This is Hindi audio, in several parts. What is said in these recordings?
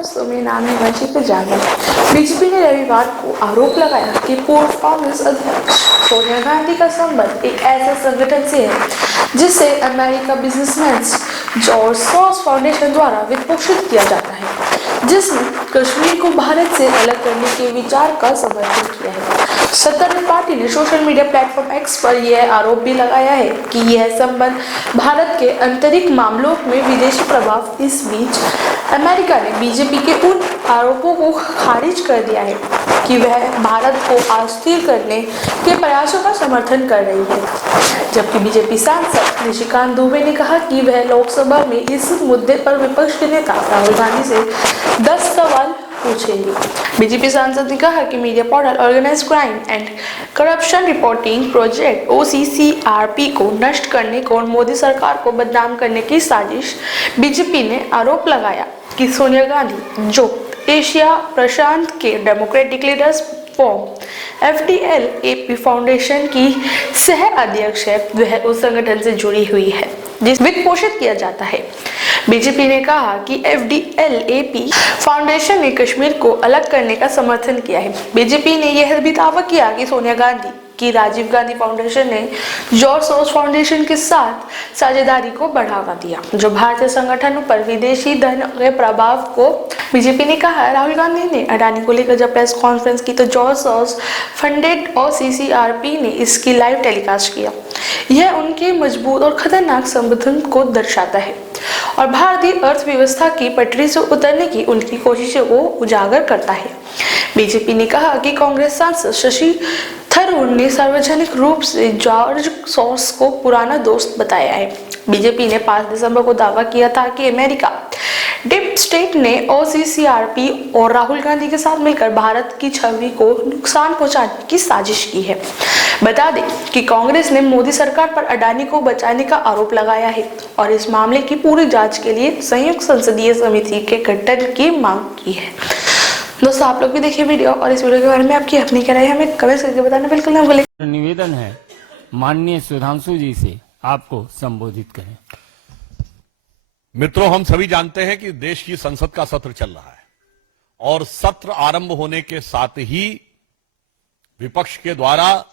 बरसों में नामी वंचित जाने बीजेपी ने रविवार को आरोप लगाया कि पूर्व कांग्रेस अध्यक्ष सोनिया गांधी का संबंध एक ऐसे संगठन से है जिसे America businessman George Soros foundation द्वारा वित्त पोषित किया जाता है, जिसने कश्मीर को भारत से अलग करने के विचार का समर्थन किया है। सत्तारूढ़ पार्टी ने सोशल मीडिया प्लेटफॉर्म एक्स पर यह आरोप भी लगाया है कि यह संबंध भारत के आंतरिक मामलों में विदेशी प्रभाव। इस बीच अमेरिका ने बीजेपी के उन आरोपों को खारिज कर दिया है कि वह भारत को अस्थिर करने के प्रयासों का समर्थन कर रही है, जबकि बीजेपी सांसद निशिकांत दुबे ने कहा कि वह लोकसभा में इस मुद्दे पर विपक्ष के नेता राहुल गांधी से 10 सवाल पूछेंगे। बीजेपी सांसद ने कहा कि media portal organized crime and corruption reporting project OCCRP को नष्ट करने को और मोदी सरकार को बदनाम करने की साजिश। बीजेपी ने आरोप लगाया कि सोनिया गांधी, जो एशिया प्रशांत के democratic leaders forum FDL-AP foundation की सह अध्यक्ष है, वह उस संगठन से जुड़ी हुई है जिस वित्त पोषित किया जाता है। बीजेपी ने कहा कि FDL-AP फाउंडेशन ने कश्मीर को अलग करने का समर्थन किया है। बीजेपी ने यह भी दावा किया कि सोनिया गांधी की राजीव गांधी फाउंडेशन ने जॉर्ज सोरोस फाउंडेशन के साथ साझेदारी को बढ़ावा दिया, जो भारतीय संगठनों पर विदेशी धन के प्रभाव को। बीजेपी ने कहा, राहुल गांधी ने अडानी को लेकर जब प्रेस कॉन्फ्रेंस की तो जॉर्ज सोरोस फंडेड OCCRP ने इसकी लाइव टेलीकास्ट किया। यह उनके मजबूत और खतरनाक संबंधन को दर्शाता है और भारतीय अर्थव्यवस्था की पटरी से उतरने की उनकी कोशिशों को उजागर करता है। बीजेपी ने कहा कि कांग्रेस सांसद शशि थरूर ने सार्वजनिक रूप से जॉर्ज सोरोस को पुराना दोस्त बताया है। बीजेपी ने 5 दिसंबर को दावा किया था कि अमेरिका डीप स्टेट ने OCCRP और राहुल गांधी के साथ मिलकर भारत की छवि को नुकसान पहुंचाने की साजिश की है। बता दें कि कांग्रेस ने मोदी सरकार पर अडानी को बचाने का आरोप लगाया है और इस मामले की पूरी जांच के लिए संयुक्त संसदीय समिति के गठन की मांग की है। दोस्तों, आप लोग भी देखिए वीडियो और इस वीडियो के बारे में आपकी अपनी क्या राय है हमें कमेंट करके बताना बिल्कुल ना भूलें। निवेदन है माननीय सुधांशु जी से आपको संबोधित करें। मित्रों, हम सभी जानते हैं कि देश की संसद का सत्र चल रहा है और सत्र आरंभ होने के साथ ही विपक्ष के द्वारा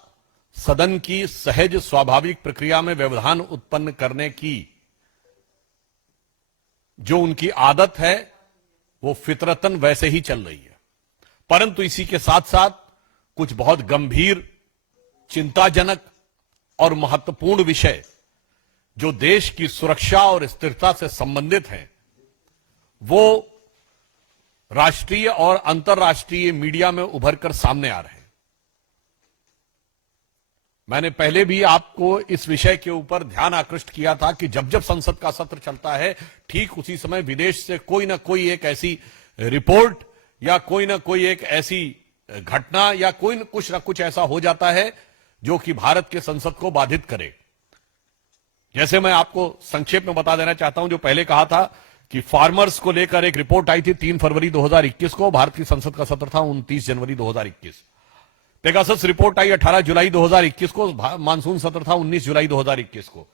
सदन की सहज स्वाभाविक प्रक्रिया में व्यवधान उत्पन्न करने की जो उनकी आदत है वो फितरतन वैसे ही चल रही है। परंतु इसी के साथ साथ कुछ बहुत गंभीर, चिंताजनक और महत्वपूर्ण विषय जो देश की सुरक्षा और स्थिरता से संबंधित हैं, वो राष्ट्रीय और अंतर्राष्ट्रीय मीडिया में उभरकर सामने आ रहे हैं। मैंने पहले भी आपको इस विषय के ऊपर ध्यान आकृष्ट किया था कि जब जब संसद का सत्र चलता है, ठीक उसी समय विदेश से कोई ना कोई एक ऐसी रिपोर्ट या कोई ना कोई एक ऐसी घटना या कोई कुछ ना कुछ ऐसा हो जाता है जो कि भारत के संसद को बाधित करे। जैसे मैं आपको संक्षेप में बता देना चाहता हूं, जो पहले कहा था कि फार्मर्स को लेकर एक रिपोर्ट आई थी 3 फरवरी 2021 को, भारत की संसद का सत्र था 29 जनवरी 2021। पेगासस रिपोर्ट आई 18 जुलाई 2021 को, मानसून सत्र था 19 जुलाई 2021 को।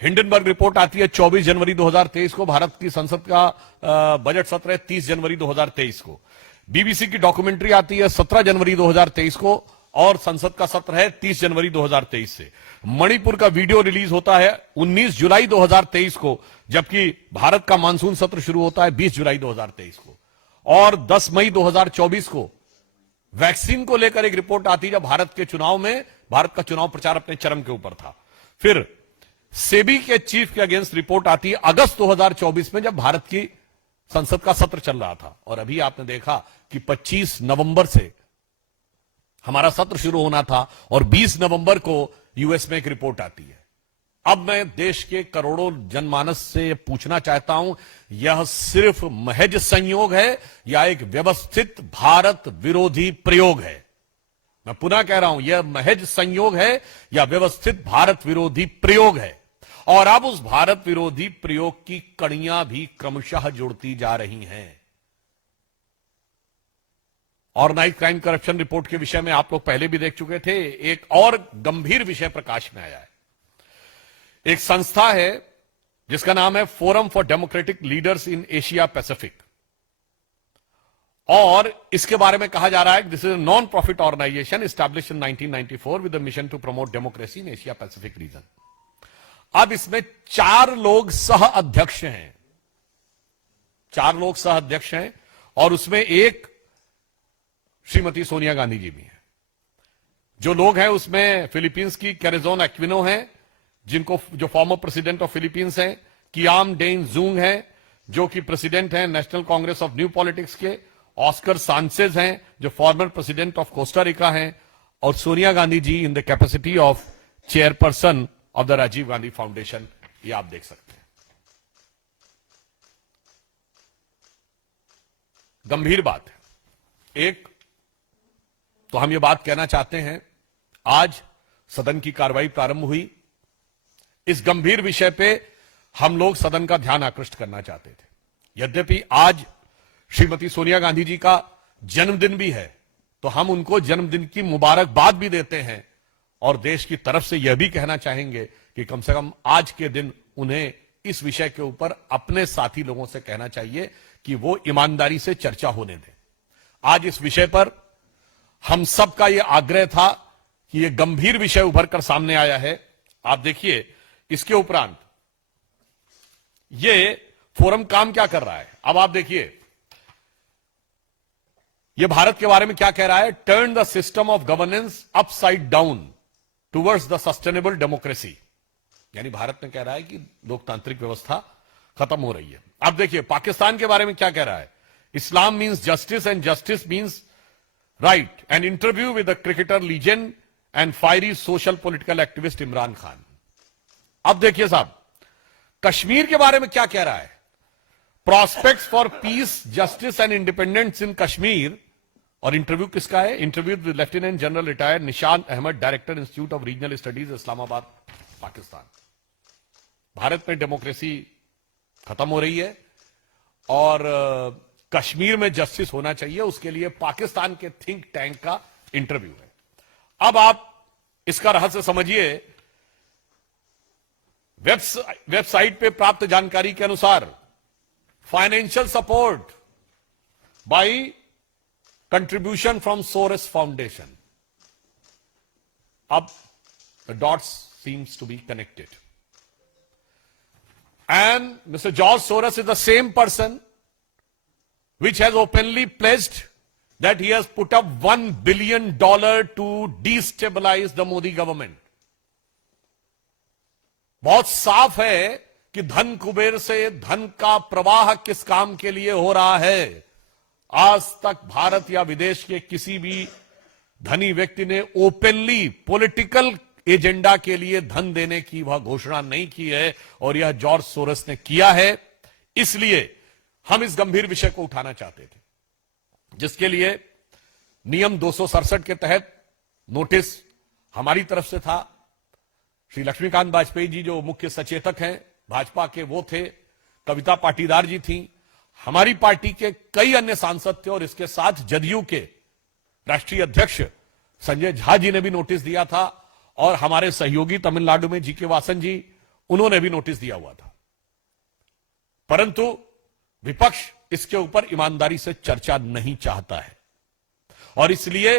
हिंडनबर्ग रिपोर्ट आती है 24 जनवरी 2023 को, भारत की संसद का बजट सत्र है 30 जनवरी 2023 को। बीबीसी की डॉक्यूमेंट्री आती है 17 जनवरी 2023 को और संसद का सत्र है 30 जनवरी 2023 से। मणिपुर का वीडियो रिलीज होता है 19 जुलाई 2023 को, जबकि भारत का मानसून सत्र शुरू होता है 20 जुलाई 2023 को। और 10 मई 2024 को वैक्सीन को लेकर एक रिपोर्ट आती है, जब भारत के चुनाव में भारत का चुनाव प्रचार अपने चरम के ऊपर था। फिर सेबी के चीफ के अगेंस्ट रिपोर्ट आती है अगस्त 2024 में, जब भारत की संसद का सत्र चल रहा था। और अभी आपने देखा कि 25 नवंबर से हमारा सत्र शुरू होना था और 20 नवंबर को यूएस में एक रिपोर्ट आती है। अब मैं देश के करोड़ों जनमानस से पूछना चाहता हूं, यह सिर्फ महज संयोग है या एक व्यवस्थित भारत विरोधी प्रयोग है? मैं पुनः कह रहा हूं, यह महज संयोग है या व्यवस्थित भारत विरोधी प्रयोग है? और अब उस भारत विरोधी प्रयोग की कड़ियां भी क्रमशः जुड़ती जा रही हैं। ऑर्गेनाइज्ड क्राइम करप्शन रिपोर्ट के विषय में आप लोग पहले भी देख चुके थे। एक और गंभीर विषय प्रकाश में आया है। एक संस्था है जिसका नाम है forum for democratic leaders in Asia Pacific. और इसके बारे में कहा जा रहा है कि this is non profit organization established in 1994 with the mission to promote democracy in Asia Pacific region. अब इसमें 4 लोग सह अध्यक्ष हैं, 4 लोग सह अध्यक्ष हैं, और उसमें एक श्रीमती सोनिया गांधी जी भी हैं। जो लोग हैं उसमें फिलीपींस की कैरेजोन एक्विनो है, जिनको जो फॉर्मर प्रेसिडेंट ऑफ फिलीपींस हैं, कियाम डेन जूंग है जो कि प्रेसिडेंट हैं national congress of new politics के, ऑस्कर सांचेज हैं जो former president of Costa Rica हैं, और Sonia Gandhi ji in the capacity of chairperson of the Rajiv Gandhi foundation. ये आप देख सकते हैं। गंभीर बात है। एक तो हम ये बात कहना चाहते हैं, आज सदन की कार्रवाई प्रारंभ हुई, इस गंभीर विषय पे हम लोग सदन का ध्यान आकृष्ट करना चाहते थे। यद्यपि आज श्रीमती सोनिया गांधी जी का जन्मदिन भी है, तो हम उनको जन्मदिन की मुबारकबाद भी देते हैं, और देश की तरफ से यह भी कहना चाहेंगे कि कम से कम आज के दिन उन्हें इस विषय के ऊपर अपने साथी लोगों से कहना चाहिए कि वो ईमानदारी से चर्चा होने दें। आज इस विषय पर हम सबका यह आग्रह था कि यह गंभीर विषय उभर कर सामने आया है। आप देखिए, इसके उपरांत यह फोरम काम क्या कर रहा है। अब आप देखिए, यह भारत के बारे में क्या कह रहा है, turn the system of governance upside down towards the sustainable democracy. यानी भारत में कह रहा है कि लोकतांत्रिक व्यवस्था खत्म हो रही है। अब देखिए, पाकिस्तान के बारे में क्या कह रहा है, Islam means justice and justice means right. An interview with the cricketer legend and fiery social political activist Imran Khan. अब देखिए साहब, कश्मीर के बारे में क्या कह रहा है, prospects for peace justice and independence in Kashmir. और इंटरव्यू किसका है, interview with lieutenant general retired Nishan Ahmad, director institute of regional studies Islamabad, Pakistan. Bharat में डेमोक्रेसी खत्म हो रही है और कश्मीर में जस्टिस होना चाहिए, उसके लिए पाकिस्तान के थिंक टैंक का इंटरव्यू है। अब आप इसका रहस्य समझिए। वेबसाइट पे प्राप्त जानकारी के अनुसार financial support by contribution from Soros foundation. अब the dots seems to be connected and mister George Soros is the same person which has openly pledged that he has put up $1 billion to destabilize the Modi government. बहुत साफ है कि धन कुबेर से धन का प्रवाह किस काम के लिए हो रहा है। आज तक भारत या विदेश के किसी भी धनी व्यक्ति ने ओपनली पॉलिटिकल एजेंडा के लिए धन देने की वह घोषणा नहीं की है, और यह जॉर्ज सोरस ने किया है। इसलिए हम इस गंभीर विषय को उठाना चाहते थे, जिसके लिए नियम 267 के तहत नोटिस हमारी तरफ से था। श्री लक्ष्मीकांत वाजपेयी जी जो मुख्य सचेतक हैं भाजपा के, वो थे, कविता पाटीदार जी थी, हमारी पार्टी के कई अन्य सांसद थे, और इसके साथ जदयू के राष्ट्रीय अध्यक्ष संजय झा जी ने भी नोटिस दिया था, और हमारे सहयोगी तमिलनाडु में जीके वासन जी, उन्होंने भी नोटिस दिया हुआ था। परंतु विपक्ष इसके ऊपर ईमानदारी से चर्चा नहीं चाहता है, और इसलिए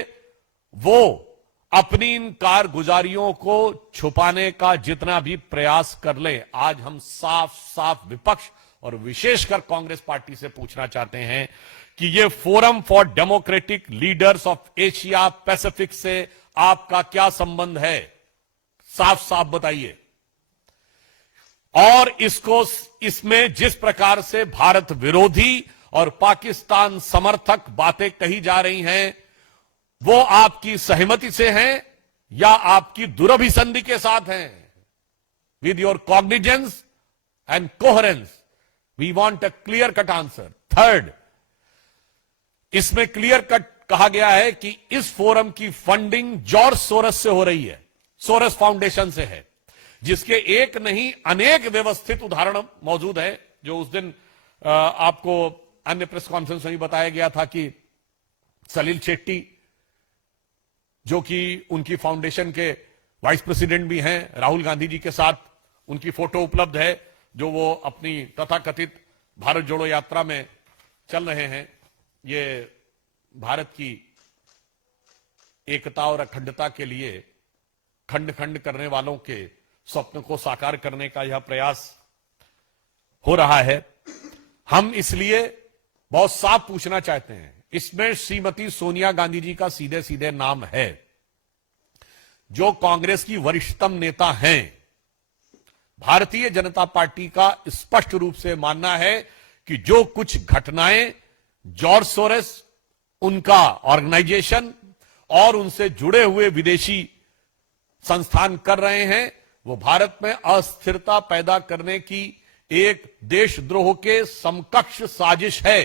वो अपनी इन कारगुजारियों को छुपाने का जितना भी प्रयास कर ले, आज हम साफ साफ विपक्ष और विशेषकर कांग्रेस पार्टी से पूछना चाहते हैं कि ये forum for democratic leaders of Asia Pacific से आपका क्या संबंध है, साफ साफ बताइए। और इसमें जिस प्रकार से भारत विरोधी और पाकिस्तान समर्थक बातें कही जा रही हैं, वो आपकी सहमति से हैं या आपकी दुरभिसंधि के साथ हैं। With your cognizance and coherence we want a clear cut answer. Third, इसमें क्लियर कट कहा गया है कि इस फोरम की फंडिंग जॉर्ज सोरस से हो रही है, सोरस फाउंडेशन से है, जिसके एक नहीं अनेक व्यवस्थित उदाहरण मौजूद है। जो उस दिन आपको अन्य प्रेस कॉन्फ्रेंस में भी बताया गया था कि सलील शेट्टी, जो कि उनकी फाउंडेशन के वाइस प्रेसिडेंट भी हैं, राहुल गांधी जी के साथ उनकी फोटो उपलब्ध है, जो वो अपनी तथाकथित भारत जोड़ो यात्रा में चल रहे हैं। ये भारत की एकता और अखंडता के लिए खंड खंड करने वालों के स्वप्न को साकार करने का यह प्रयास हो रहा है। हम इसलिए बहुत साफ पूछना चाहते हैं, इसमें श्रीमती सोनिया गांधी जी का सीधे सीधे नाम है, जो कांग्रेस की वरिष्ठतम नेता हैं। भारतीय जनता पार्टी का स्पष्ट रूप से मानना है कि जो कुछ घटनाएं जॉर्ज सोरेस, उनका ऑर्गेनाइजेशन और उनसे जुड़े हुए विदेशी संस्थान कर रहे हैं, वो भारत में अस्थिरता पैदा करने की एक देशद्रोह के समकक्ष साजिश है।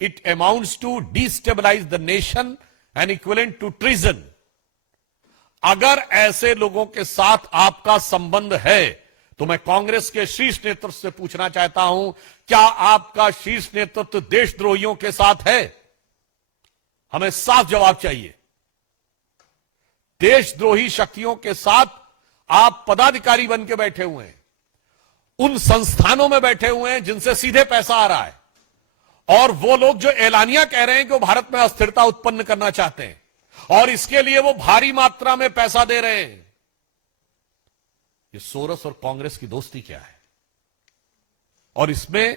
It amounts to destabilize the nation and equivalent to treason. अगर ऐसे लोगों के साथ आपका संबंध है तो मैं कांग्रेस के शीर्ष नेतृत्व से पूछना चाहता हूं, क्या आपका शीर्ष नेतृत्व देशद्रोहियों के साथ है? हमें साफ जवाब चाहिए। देशद्रोही शक्तियों के साथ आप पदाधिकारी बन के बैठे हुए हैं, उन संस्थानों में बैठे हुए हैं जिनसे सीधे पैसा आ रहा है, और वो लोग जो एलानिया कह रहे हैं कि वो भारत में अस्थिरता उत्पन्न करना चाहते हैं और इसके लिए वो भारी मात्रा में पैसा दे रहे हैं। ये सोरस और कांग्रेस की दोस्ती क्या है? और इसमें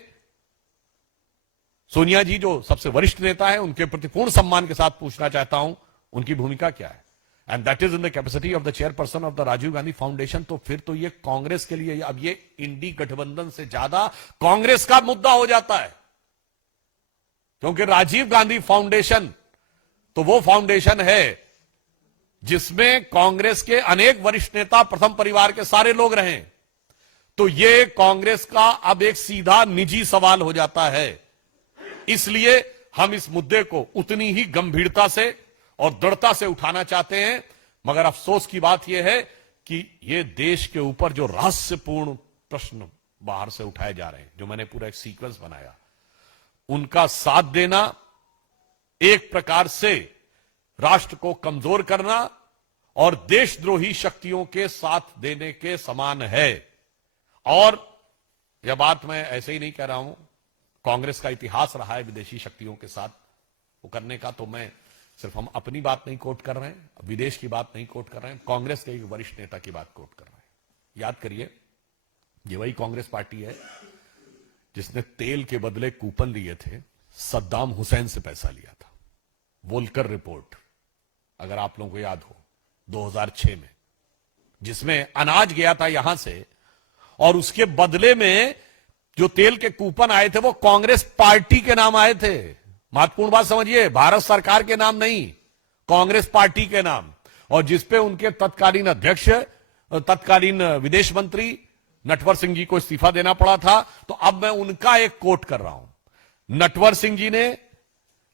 सोनिया जी जो सबसे वरिष्ठ नेता है, उनके प्रति पूर्ण सम्मान के साथ पूछना चाहता हूं, उनकी भूमिका क्या है? And that is in the capacity of the chairperson of the Rajiv Gandhi foundation. तो फिर तो ये कांग्रेस के लिए, अब ये इंडी गठबंधन से ज्यादा कांग्रेस का मुद्दा हो जाता है, क्योंकि राजीव गांधी फाउंडेशन तो वो फाउंडेशन है जिसमें कांग्रेस के अनेक वरिष्ठ नेता, प्रथम परिवार के सारे लोग रहे। तो ये कांग्रेस का अब एक सीधा निजी सवाल हो जाता है। इसलिए हम इस मुद्दे को उतनी ही गंभीरता से और दृढ़ता से उठाना चाहते हैं, मगर अफसोस की बात यह है कि ये देश के ऊपर जो रहस्यपूर्ण प्रश्न बाहर से उठाए जा रहे हैं, जो मैंने पूरा एक सीक्वेंस बनाया, उनका साथ देना एक प्रकार से राष्ट्र को कमजोर करना और देशद्रोही शक्तियों के साथ देने के समान है। और यह बात मैं ऐसे ही नहीं कह रहा हूं, कांग्रेस का इतिहास रहा है विदेशी शक्तियों के साथ वो करने का। तो मैं सिर्फ, हम अपनी बात नहीं कोट कर रहे हैं, विदेश की बात नहीं कोट कर रहे हैं, कांग्रेस के एक वरिष्ठ नेता की बात कोट कर रहे हैं। याद करिए, ये वही कांग्रेस पार्टी है जिसने तेल के बदले कूपन लिए थे, सद्दाम हुसैन से पैसा लिया था। वोल्कर रिपोर्ट, अगर आप लोगों को याद हो, 2006 में, जिसमें अनाज गया था यहां से, और उसके बदले में जो तेल के कूपन आए थे वो कांग्रेस पार्टी के नाम आए थे। महत्वपूर्ण बात समझिए, भारत सरकार के नाम नहीं, कांग्रेस पार्टी के नाम, और जिसपे उनके तत्कालीन अध्यक्ष, तत्कालीन विदेश मंत्री नटवर सिंह जी को इस्तीफा देना पड़ा था। तो अब मैं उनका एक कोट कर रहा हूं। नटवर सिंह जी ने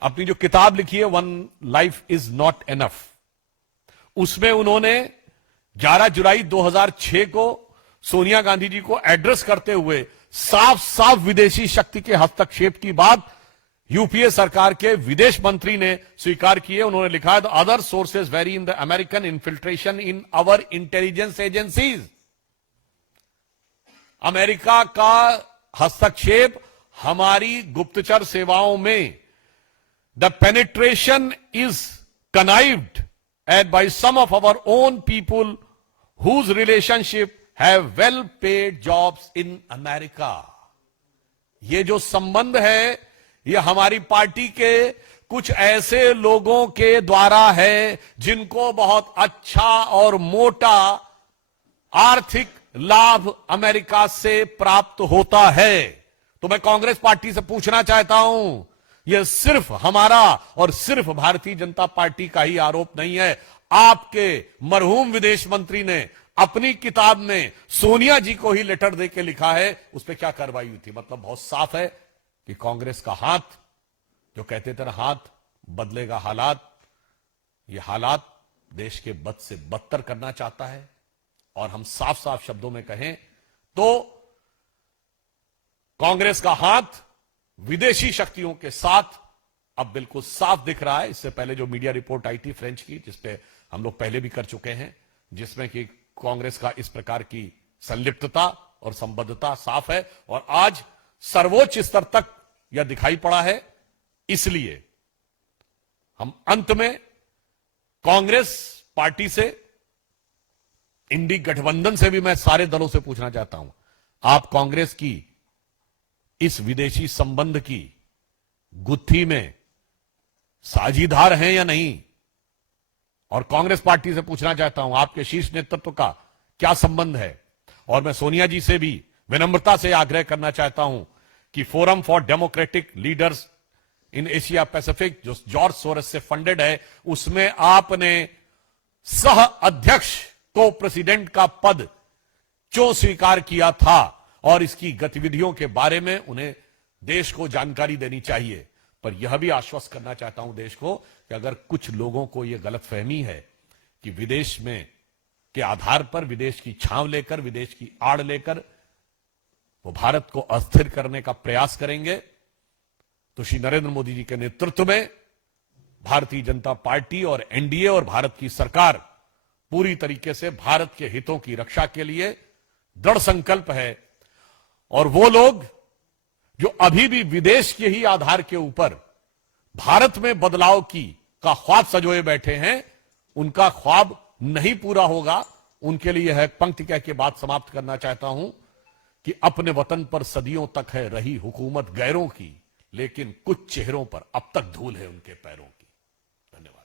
अपनी जो किताब लिखी है, one life is not enough, उसमें उन्होंने 11 जुलाई 2006 को सोनिया गांधी जी को एड्रेस करते हुए साफ साफ विदेशी शक्ति के हस्तक्षेप की बात यूपीए सरकार के विदेश मंत्री ने स्वीकार की है। उन्होंने लिखा है, the other sources very in the American infiltration in our intelligence agencies. America का हस्तक्षेप हमारी गुप्तचर सेवाओं में, the penetration is connived and by some of our own people whose relationship have well paid jobs in America. ये जो संबंध है, ये हमारी पार्टी के कुछ ऐसे लोगों के द्वारा है जिनको बहुत अच्छा और मोटा आर्थिक लाभ अमेरिका से प्राप्त होता है। तो मैं कांग्रेस पार्टी से पूछना चाहता हूं, यह सिर्फ हमारा और सिर्फ भारतीय जनता पार्टी का ही आरोप नहीं है। आपके मरहूम विदेश मंत्री ने अपनी किताब में सोनिया जी को ही लेटर देके लिखा है, उस पर क्या कार्रवाई हुई थी। मतलब बहुत साफ है कि कांग्रेस का हाथ, जो कहते थे ना, हाथ बदलेगा हालात, ये हालात देश के बद से बदतर करना चाहता है। और हम साफ साफ शब्दों में कहें तो कांग्रेस का हाथ विदेशी शक्तियों के साथ अब बिल्कुल साफ दिख रहा है। इससे पहले जो मीडिया रिपोर्ट आई थी फ्रेंच की, जिसपे हम लोग पहले भी कर चुके हैं, जिसमें कि कांग्रेस का इस प्रकार की संलिप्तता और संबद्धता साफ है, और आज सर्वोच्च स्तर तक यह दिखाई पड़ा है। इसलिए हम अंत में कांग्रेस पार्टी से, इंडी गठबंधन से भी मैं सारे दलों से पूछना चाहता हूं, आप कांग्रेस की इस विदेशी संबंध की गुत्थी में साझीदार हैं या नहीं? और कांग्रेस पार्टी से पूछना चाहता हूं, आपके शीर्ष नेतृत्व का क्या संबंध है? और मैं सोनिया जी से भी विनम्रता से आग्रह करना चाहता हूं कि forum for democratic leaders in Asia Pacific, जो जॉर्ज सोरस से फंडेड है, उसमें आपने सह अध्यक्ष को प्रेसिडेंट का पद क्यों स्वीकार किया था, और इसकी गतिविधियों के बारे में उन्हें देश को जानकारी देनी चाहिए। पर यह भी आश्वस्त करना चाहता हूं देश को कि अगर कुछ लोगों को यह गलतफहमी है कि विदेश में के आधार पर, विदेश की छांव लेकर, विदेश की आड़ लेकर वो भारत को अस्थिर करने का प्रयास करेंगे, तो श्री नरेंद्र मोदी जी के नेतृत्व में भारतीय जनता पार्टी और एनडीए और भारत की सरकार पूरी तरीके से भारत के हितों की रक्षा के लिए दृढ़ संकल्प है। और वो लोग जो अभी भी विदेश के ही आधार के ऊपर भारत में बदलाव का ख्वाब सजोए बैठे हैं, उनका ख्वाब नहीं पूरा होगा। उनके लिए है पंक्ति कह के बात समाप्त करना चाहता हूं कि अपने वतन पर सदियों तक है रही हुकूमत गैरों की, लेकिन कुछ चेहरों पर अब तक धूल है उनके पैरों की। धन्यवाद।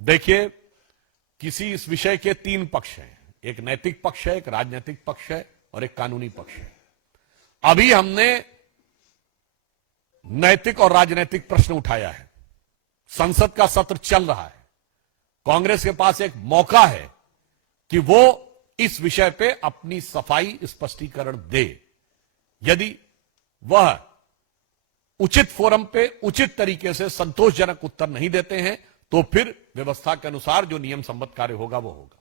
देखिए, किसी इस विषय के तीन पक्ष हैं, एक नैतिक पक्ष है, एक राजनीतिक पक्ष है और एक कानूनी पक्ष है। अभी हमने नैतिक और राजनीतिक प्रश्न उठाया है, संसद का सत्र चल रहा है, कांग्रेस के पास एक मौका है कि वो इस विषय पे अपनी सफाई स्पष्टीकरण दे। यदि वह उचित फोरम पे उचित तरीके से संतोषजनक उत्तर नहीं देते हैं, तो फिर व्यवस्था के अनुसार जो नियम सम्मत कार्य होगा वो होगा।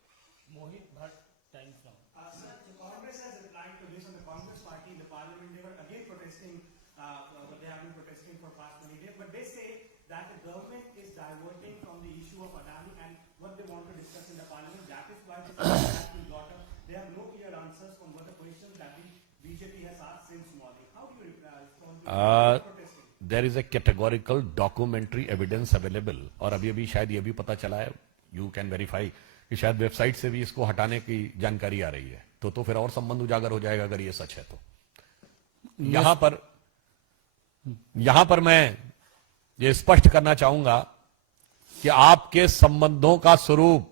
Congress has replied to this, and the Congress party in the parliament, they were again protesting, but they have been protesting for past many days. But they say that the government is diverting from the issue of Adani and what they want to discuss in the parliament. That is why this has been brought up. They have no clear answers on what the questions that the BJP has asked since morning. How do you respond to protesting? There is a categorical documentary evidence available, और अभी अभी शायद ये भी पता चला है, यू कैन वेरीफाई, कि शायद वेबसाइट से भी इसको हटाने की जानकारी आ रही है। तो फिर और संबंध उजागर हो जाएगा अगर ये सच है तो। यहां पर मैं ये स्पष्ट करना चाहूंगा कि आपके संबंधों का स्वरूप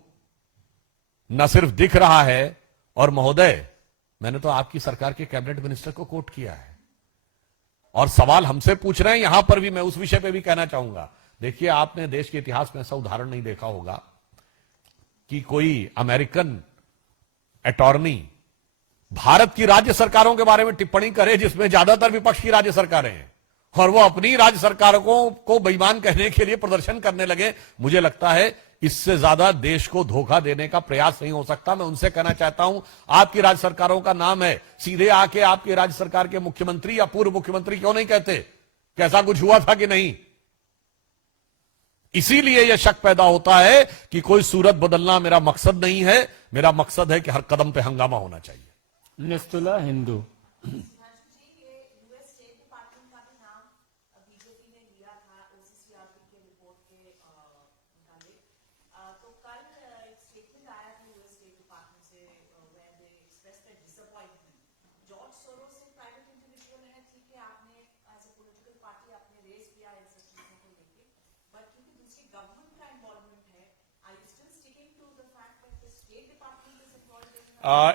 न सिर्फ दिख रहा है, और महोदय, मैंने तो आपकी सरकार के कैबिनेट मिनिस्टर को कोट किया है, और सवाल हमसे पूछ रहे हैं, यहां पर भी मैं उस विषय पे भी कहना चाहूंगा। देखिए, आपने देश के इतिहास में ऐसा उदाहरण नहीं देखा होगा कि कोई अमेरिकन अटॉर्नी भारत की राज्य सरकारों के बारे में टिप्पणी करे जिसमें ज्यादातर विपक्ष की राज्य सरकारें हैं, और वो अपनी राज्य सरकारों को बेईमान कहने के लिए प्रदर्शन करने लगे। मुझे लगता है इससे ज्यादा देश को धोखा देने का प्रयास नहीं हो सकता। मैं उनसे कहना चाहता हूं, आपकी राज्य सरकारों का नाम है, सीधे आके आपकी राज्य सरकार के मुख्यमंत्री या पूर्व मुख्यमंत्री क्यों नहीं कहते कि ऐसा कुछ हुआ था कि नहीं? इसीलिए यह शक पैदा होता है कि कोई सूरत बदलना मेरा मकसद नहीं है। मेरा मकसद है कि हर कदम पे हंगामा होना चाहिए। निस्तुला Hindu.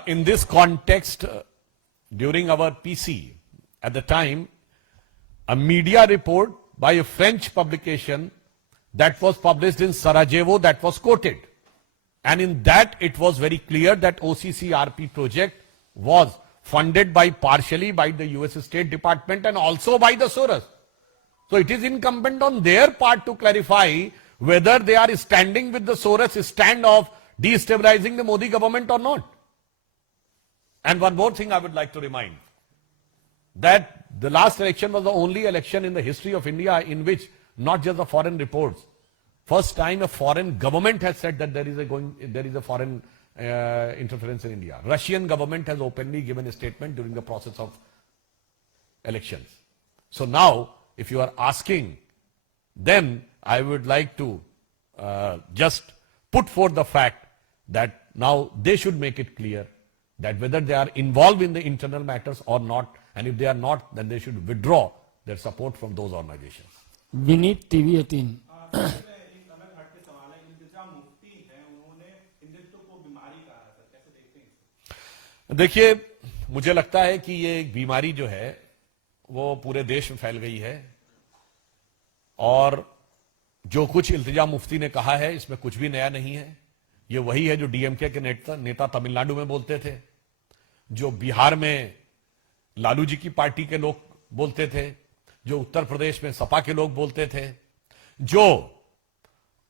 In this context, during our PC, at the time, a media report by a French publication that was published in Sarajevo, that was quoted. And in that, it was very clear that OCCRP project was funded partially by the US State Department and also by the Soros. So it is incumbent on their part to clarify whether they are standing with the Soros stand of destabilizing the Modi government or not. And one more thing I would like to remind. that the last election was the only election in the history of India in which not just the foreign reports, first time a foreign government has said that there is a foreign interference in India. Russian government has openly given a statement during the process of elections. So now, if you are asking, then I would like to just put forth the fact that now they should make it clear that whether they are involved in the internal matters or not, and if they are not, then they should withdraw their support from those organizations. Vineet TV 18। एक अलग हट के सवाल है, इंतजाम मुफ्ती है, उन्होंने हिंदुत्व को बीमारी कहा है, सर कैसे देखते हैं? देखिए, मुझे लगता है कि ये एक बीमारी जो है वो पूरे देश में फैल गई है, और जो कुछ इल्तिजा मुफ्ती ने कहा है इसमें कुछ भी नया नहीं है। ये वही है जो डीएमके के नेता तमिलनाडु में बोलते थे, जो बिहार में लालू जी की पार्टी के लोग बोलते थे, जो उत्तर प्रदेश में सपा के लोग बोलते थे, जो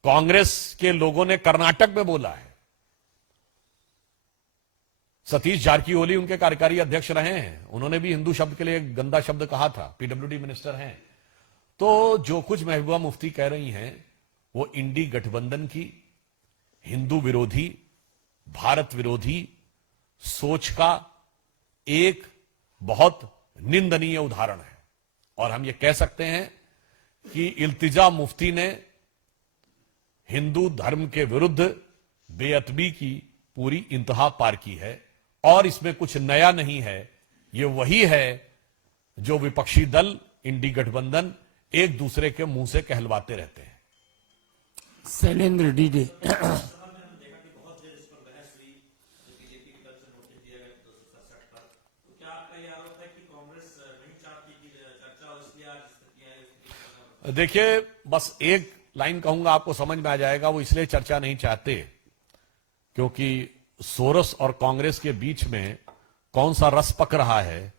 कांग्रेस के लोगों ने कर्नाटक में बोला है। सतीश जारकीहोली उनके कार्यकारी अध्यक्ष रहे हैं, उन्होंने भी हिंदू शब्द के लिए एक गंदा शब्द कहा था, पीडब्ल्यूडी मिनिस्टर हैं। तो जो कुछ महबूबा मुफ्ती कह रही हैं वो इंडी गठबंधन की हिंदू विरोधी, भारत विरोधी सोच का एक बहुत निंदनीय उदाहरण है, और हम ये कह सकते हैं कि इल्तिजा मुफ्ती ने हिंदू धर्म के विरुद्ध बेअदबी की पूरी इंतहा पार की है, और इसमें कुछ नया नहीं है। ये वही है जो विपक्षी दल इंडी गठबंधन एक दूसरे के मुंह से कहलवाते रहते हैं। शैलेंद्र डीडे। देखिए, बस एक लाइन कहूंगा, आपको समझ में आ जाएगा। वो इसलिए चर्चा नहीं चाहते क्योंकि सोरस और कांग्रेस के बीच में कौन सा रस पक रहा है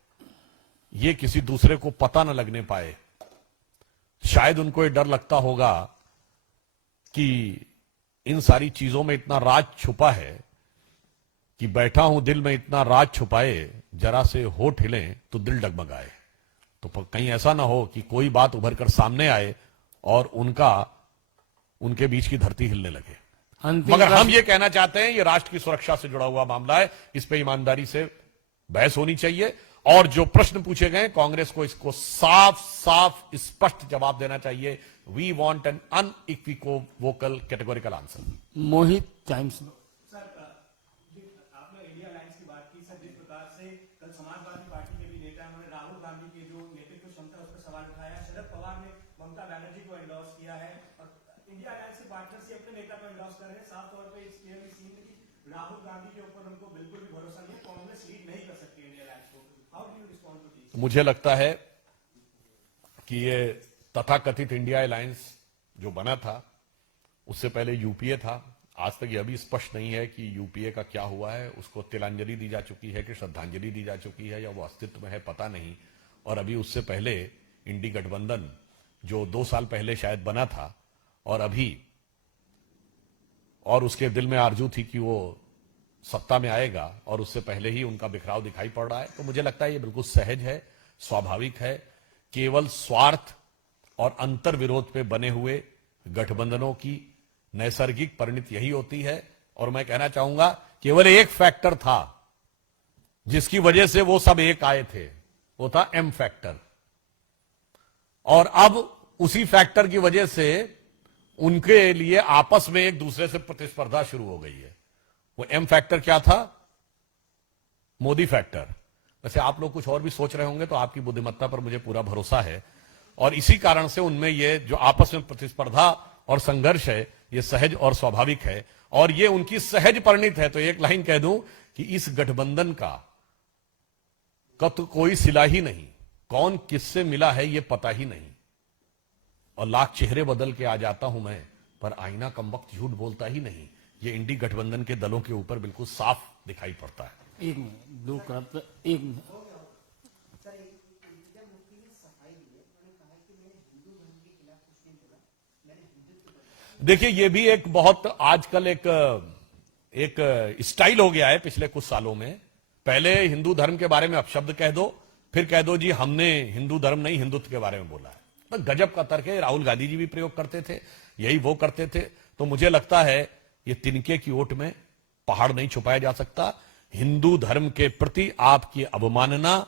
ये किसी दूसरे को पता न लगने पाए। शायद उनको ये डर लगता होगा कि इन सारी चीजों में इतना राज छुपा है कि बैठा हूं दिल में इतना राज छुपाए, जरा से होठ हिलें तो दिल डगमगाए। तो कहीं ऐसा ना हो कि कोई बात उभर कर सामने आए और उनके बीच की धरती हिलने लगे। मगर हम ये कहना चाहते हैं, ये राष्ट्र की सुरक्षा से जुड़ा हुआ मामला है, इस पे ईमानदारी से बहस होनी चाहिए, और जो प्रश्न पूछे गए कांग्रेस को इसको साफ साफ स्पष्ट जवाब देना चाहिए। We want an unequivocal categorical answer. Mohit Times. Sir, आपने इंडिया अलायंस की बात की, सर जिस प्रकार से कल समाजवादी पार्टी के भी नेता उन्होंने राहुल गांधी की जो नेतृत्व क्षमता उस पर सवाल उठाया, शरद पवार ने ममता बनर्जी को एंडोर्स किया है, और इंडिया अलायंस के पार्टनर से अपने नेता को एंडोर्स कर रहे हैं। साफ तौर पर इस क्लियरली सीन है कि राहुल गांधी के ऊपर उनको बिल्कुल भी भरोसा नहीं है, कांग्रेस लीड नहीं कर सकती इंडिया अलायंस को। How do you respond to this? मुझे लगता है कि ये तथाकथित इंडिया अलायंस जो बना था उससे पहले यूपीए था। आज तक ये अभी स्पष्ट नहीं है कि यूपीए का क्या हुआ है। उसको तिलांजलि दी जा चुकी है कि श्रद्धांजलि दी जा चुकी है, या वो अस्तित्व में है, पता नहीं। और अभी उससे पहले इंडी गठबंधन जो 2 साल पहले शायद बना था, और उसके दिल में आरजू थी कि वो सत्ता में आएगा, और उससे पहले ही उनका बिखराव दिखाई पड़ रहा है। तो मुझे लगता है ये बिल्कुल सहज है, स्वाभाविक है। केवल स्वार्थ और अंतर विरोध पे बने हुए गठबंधनों की नैसर्गिक परिणति यही होती है। और मैं कहना चाहूंगा, केवल एक फैक्टर था जिसकी वजह से वो सब एक आए थे, वो था एम फैक्टर, और अब उसी फैक्टर की वजह से उनके लिए आपस में एक दूसरे से प्रतिस्पर्धा शुरू हो गई है। वो एम फैक्टर क्या था? मोदी फैक्टर। वैसे आप लोग कुछ और भी सोच रहे होंगे, तो आपकी बुद्धिमत्ता पर मुझे पूरा भरोसा है, और इसी कारण से उनमें ये जो आपस में प्रतिस्पर्धा और संघर्ष है ये सहज और स्वाभाविक है, और ये उनकी सहज परिणत है। तो एक लाइन कह दूं कि इस गठबंधन का तो कोई सिला ही नहीं, कौन किससे मिला है ये पता ही नहीं, और लाख चेहरे बदल के आ जाता हूं मैं, पर आईना कमबख्त झूठ बोलता ही नहीं। ये इंडी गठबंधन के दलों के ऊपर बिल्कुल साफ दिखाई पड़ता है। एक मिनट, दो करप्ट, एक मिनट। देखिए, ये भी एक बहुत आजकल एक स्टाइल हो गया है पिछले कुछ सालों में। पहले हिंदू धर्म के बारे में अपशब्द कह दो, फिर कह दो जी हमने हिंदू धर्म नहीं हिंदुत्व के बारे में बोला है। तो गजब का तर्क है। राहुल गांधी जी भी प्रयोग करते थे, यही वो करते थे। तो मुझे लगता है ये तिनके की ओट में पहाड़ नहीं छुपाया जा सकता। हिंदू धर्म के प्रति आपकी अवमानना,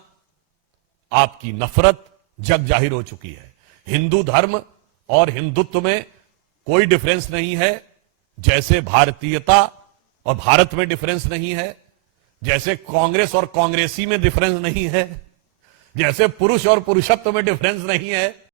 आपकी नफरत जग जाहिर हो चुकी है। हिंदू धर्म और हिंदुत्व में कोई डिफरेंस नहीं है। जैसे भारतीयता और भारत में डिफरेंस नहीं है, जैसे कांग्रेस और कांग्रेसी में डिफरेंस नहीं है, जैसे पुरुष और पुरुषत्व में डिफरेंस नहीं है,